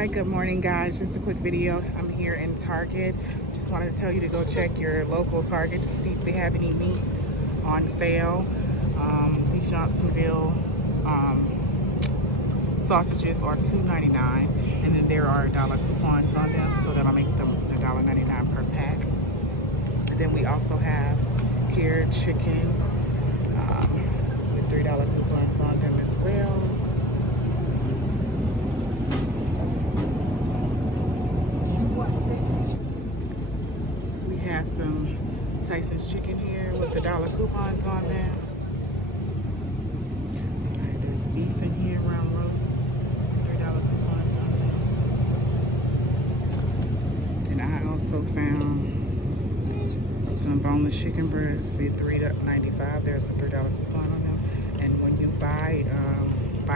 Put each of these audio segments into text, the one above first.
right, good morning guys. Just a quick video. I'm here in Target. Just wanted to tell you to go check your local Target to see if they have any meats on sale. These Johnsonville sausages are $2.99, and then there are $1 coupons on them, so that'll make them $1.99 per pack. And then we also have here chicken with $3 coupons on them as well. We have some Tyson's chicken here with the $1 coupons on them. Okay, there's beef in here, round roast, $3 coupons on them. And I also found some boneless chicken breasts at $3.95. There's a $3 coupon on them. And when you buy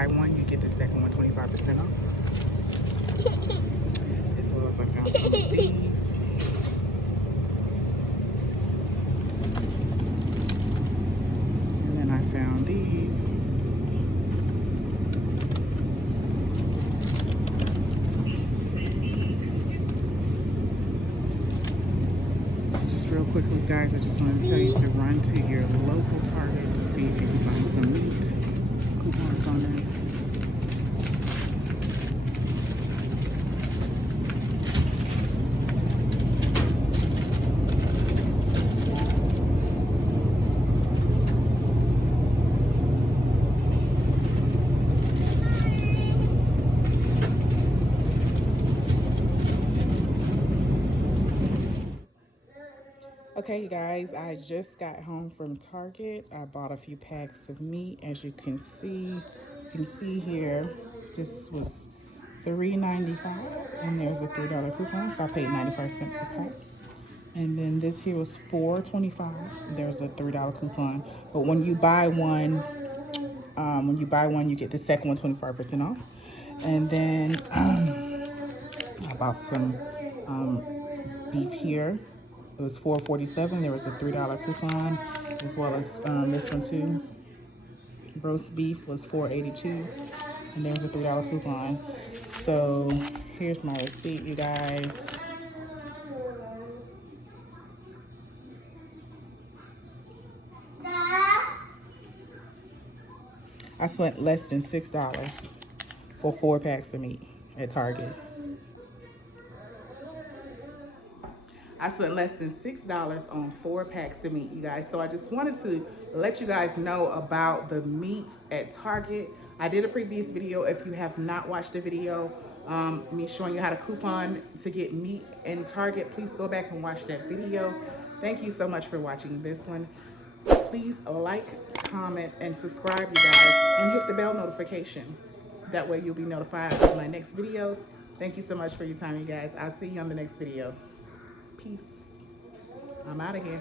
one, you get the second one 25% off. As well as I found some of these. And then I found these. Just real quickly, guys, I just wanted to tell you to run to your local Target to see if you can find some meat coupons on them. Okay, you guys, I just got home from Target. I bought a few packs of meat. As you can see here, this was $3.95, and there's a $3 coupon, so I paid 95 cents per pack. And then this here was $4.25. There's a $3 coupon. But when you buy one, you get the second one 25% off. And then I bought some beef here. It was $4.47. There was a $3 coupon, as well as this one too. Roast beef was $4.82, and there was a $3 coupon. So here's my receipt, you guys. I spent less than $6 for 4 packs of meat at Target. I spent less than $6 on 4 packs of meat, you guys. So I just wanted to let you guys know about the meat at Target. I did a previous video. If you have not watched the video, me showing you how to coupon to get meat in Target, please go back and watch that video. Thank you so much for watching this one. Please like, comment, and subscribe, you guys, and hit the bell notification. That way you'll be notified of my next videos. Thank you so much for your time, you guys. I'll see you on the next video. Peace. I'm out of here.